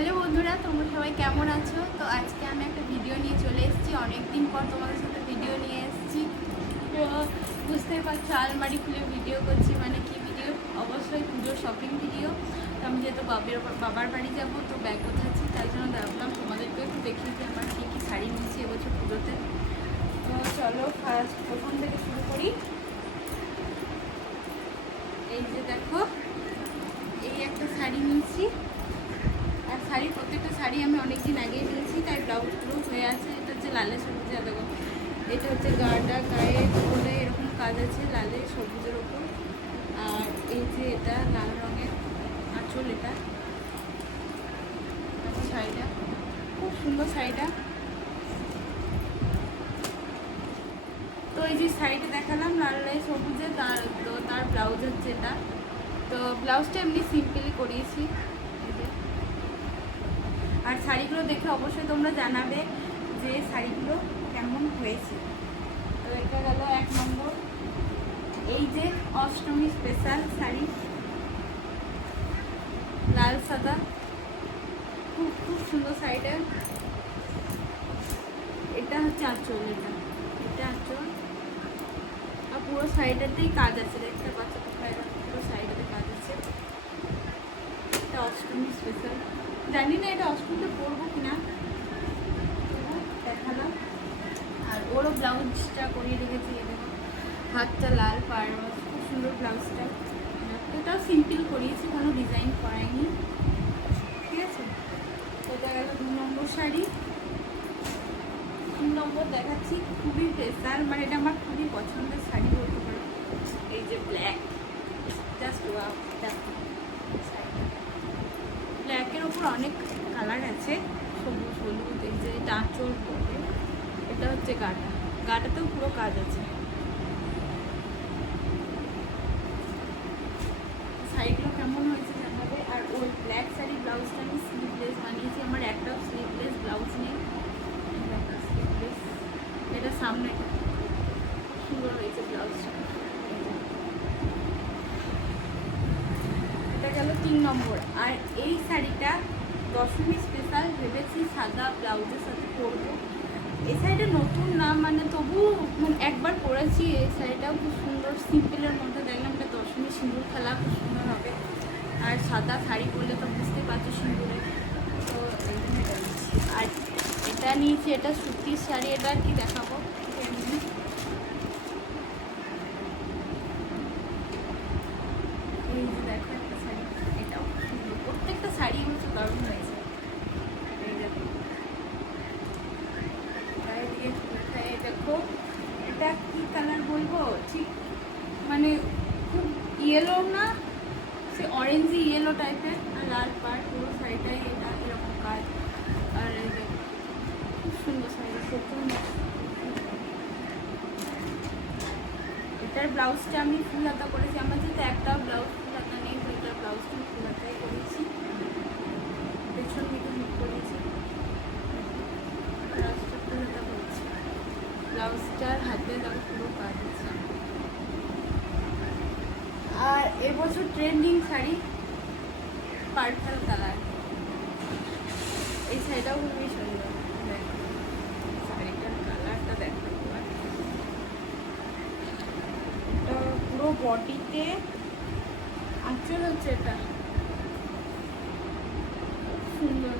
Hello বন্ধুরা, তোমরা সবাই কেমন আছো? তো আজকে আমি একটা ভিডিও নিয়ে চলে এসেছি। অনেক দিন পর তোমাদের সাথে ভিডিও নিয়ে এসেছি। তো বুঝতেই পারছো, আলমারি খুলে ভিডিও করছি। মানে কি ভিডিও? অবশ্যই পুজোর শপিং ভিডিও। তো আমি যেহেতু বাবার বাড়ি যাব, তো ব্যাগ গোছাচ্ছি, তাই জন্য ভাবলাম তোমাদেরকেও একটু দেখিয়ে যে আমার কী কী শাড়ি নিয়েছি এবছর পুজোতে। তো চলো প্রথম থেকে শুরু করি। এই যে দেখো, এই একটা শাড়ি নিয়েছি। আর প্রত্যেকটা শাড়ি আমি অনেকদিন আগেই নিয়েছি, তাই ব্লাউজগুলো হয়ে আছে। এটা হচ্ছে লালে সবুজে দেখো, এটা হচ্ছে গায়ে বলে এরকম কাজ আছে লালে সবুজের ওপর। আর এই যে এটা লাল রঙের আঁচল, এটা শাড়িটা খুব সুন্দর শাড়িটা। তো এই যে শাড়িটা দেখালাম লাল সবুজে, তার ব্লাউজ হচ্ছে এটা। তো ব্লাউজটা এমনি সিম্পলি করিয়েছি। আর শাড়িগুলো দেখে অবশ্যই তোমরা জানাবে যে শাড়িগুলো কেমন হয়েছে। তো এটা গেল 1 নম্বর। এই যে অষ্টমী স্পেশাল শাড়ি, লাল সাদা, খুব খুব সুন্দর শাড়িটা। এটা হচ্ছে আঁচল, এটা আঁচল। আর পুরো শাড়িটাতেই কাজ আছে, দেখতে পাচ্ছ কোথায়, পুরো শাড়িটাতে কাজ আছে। এটা অষ্টমী স্পেশাল। জানি না এটা অষ্টমীতে পরবো কিনা, দেখালাম। আর ওরও ব্লাউজটা করিয়ে রেখেছি, দেখো হাতটা লাল, পাড় খুব সুন্দর ব্লাউজটা। এটাও সিম্পল করিয়েছি, কোনো ডিজাইন করাইনি, ঠিক আছে। এটা গেল 2 নম্বর শাড়ি। 3 নম্বর দেখাচ্ছি, খুবই স্পেশাল, মানে এটা আমার খুবই পছন্দের শাড়ি বলতে পারো। এই যে ব্ল্যাক, জাস্ট ওয়াও, দেখো ব্ল্যাকের ওপর অনেক কালার আছে, সবুজ হলুদ। এই যে এটা আঁচল, এটা হচ্ছে গাটাতেও পুরো কাজ আছে। শাড়িগুলো কেমন হয়েছে জানাবে। আর ওই ব্ল্যাক শাড়ি ব্লাউজটা আমি স্লিভলেস বানিয়েছি, আমার একটাও স্লিভলেস ব্লাউজ নেই। স্লিভলেস, এটা সামনে সুন্দর হয়েছে ব্লাউজটা। এটা গেল 3 নম্বর। আর এই শাড়িটা দশমী স্পেশাল ভেবেছি সাদা ব্লাউজের সাথে পরবো। এই শাড়িটা নতুন না, মানে তবু মানে একবার পরেছি। এই শাড়িটাও খুব সুন্দর, সিম্পলের মধ্যে দেখলাম এটা দশমী সিঁদুর খেলা খুব সুন্দর হবে। আর সাদা শাড়ি পরলে তো বুঝতে পারছো সিঁদুরে, তো এই জন্য এটা নিচ্ছি। আর এটা নিয়েছি, এটা সুতির শাড়ি। এটা আর কি দেখাবো, এমনি এই যে দেখো একটা শাড়ি, এটাও সুন্দর। প্রত্যেকটা শাড়ি হচ্ছে দারুণ হয়েছে। এই দেখো দেখো, এটা কি কালার বলবো ঠিক, মানে খুব ইয়েলো না, সে অরেঞ্জি ইয়েলো টাইপের। আর লাল পাড়, পুরো শাড়িটাই এটা এরকম কাজ। আর এই দেখো খুব সুন্দর শাড়ি, প্রথম। এটার ব্লাউজটা আমি ফুল হাতা করেছি, আমার যেহেতু একটাও ব্লাউজ ফুল হাতা নেই, তো এটার ব্লাউজটা ফুল হাতাই করেছি, পেছন দিকে মুখ করেছি, ব্লাউজটা ফুল হাতা করেছি। ব্লাউজটার হাতে দেখো পুরো কাজ আছে। আর এবছর ট্রেন্ডিং শাড়ি পার্পল কালার, এই শাড়িটাও খুবই সুন্দর। শাড়িটার কালারটা দেখো, এটা পুরো বডিতে আঁচল হচ্ছে, এটা খুব সুন্দর।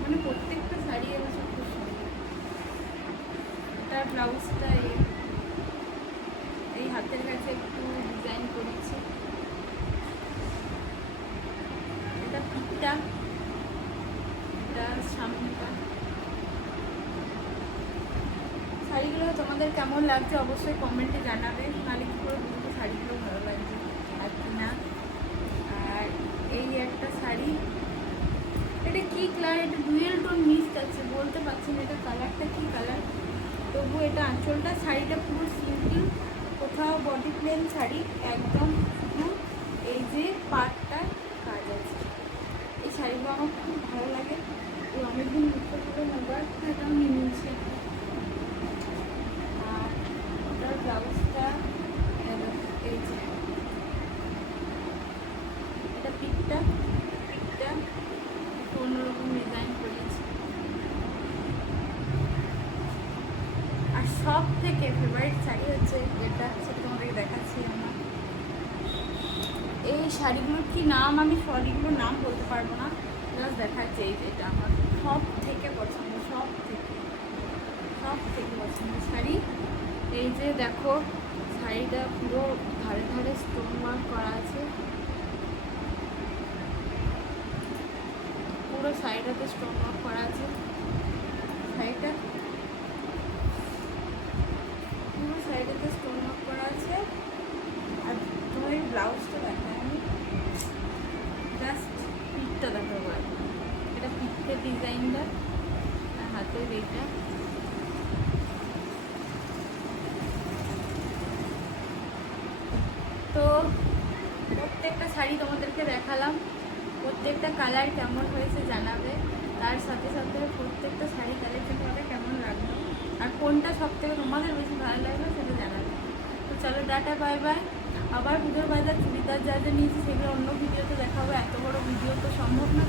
মানে প্রত্যেকটা শাড়ি এবছর খুব সুন্দর। এটার ব্লাউজটা এই হাতের কাছে একটু ডিজাইন করেছি। এটা পিঠটা, এটা সামনেটা। শাড়িগুলো তোমাদের কেমন লাগছে অবশ্যই কমেন্টে জানাবে, নাহলে কী করে বুঝবো শাড়িগুলো ভালো লাগছে আর কি না। আর এই একটা শাড়ি, এটা কি কালার, এটা ডুয়েল টোন মিক্সড আছে, বলতে পারছি না এটা কালারটা কি কালার। তবু এটা আঁচলটা, শাড়িটা পুরো সিম্পল, কোথাও বডি প্লেন শাড়ি একদম, শুধু এই যে পাটটা কাজ আছে। এই শাড়িগুলো আমার খুব ভালো লাগে, অনেকদিন মুখে করে নেবার, এটাও নিয়ে নিয়েছি। আর ওটার ব্লাউজটা এই যে এটা পিঠটা একটু অন্যরকম সব থেকে ফেভারিট শাড়ি হচ্ছে এটা, সেটা তোমাদেরকে দেখাচ্ছি আমরা। এই শাড়িগুলোর কি নাম, আমি শাড়িগুলোর নাম বলতে পারবো না, জাস্ট দেখাচ্ছি। এই যে এটা আমার সব থেকে পছন্দ, সব থেকে পছন্দের শাড়ি। এই যে দেখো শাড়িটা পুরো ধারে ধারে স্টোন ওয়ার্ক করা আছে, পুরো শাড়িটাতে স্টোন ওয়ার্ক করা আছে। শাড়িটা পুরো শাড়িটাতে স্টোন ওয়ার্ক করা আছে। আর তোমার এই ব্লাউজটা দেখায় আমি, জাস্ট পিঠটা দেখাবো এখন। এটা পিঠের ডিজাইনটা আর হাতের এইটা। তো প্রত্যেকটা শাড়ি তোমাদেরকে দেখালাম, প্রত্যেকটা কালার কেমন হয়েছে জানাবে, তার সাথে সাথে প্রত্যেকটা শাড়ি কালেকশন তোমাদের কেমন লাগলো আর কোনটা সব থেকে তোমাদের বেশি ভালো লাগলো সেটা জানাবে। তো চলো টাটা, বাই বাই। আবার পুজোর বাজার চুড়িদার যা যা নিয়েছি সেগুলো অন্য ভিডিওতে দেখাবো, এত বড় ভিডিও তো সম্ভব না।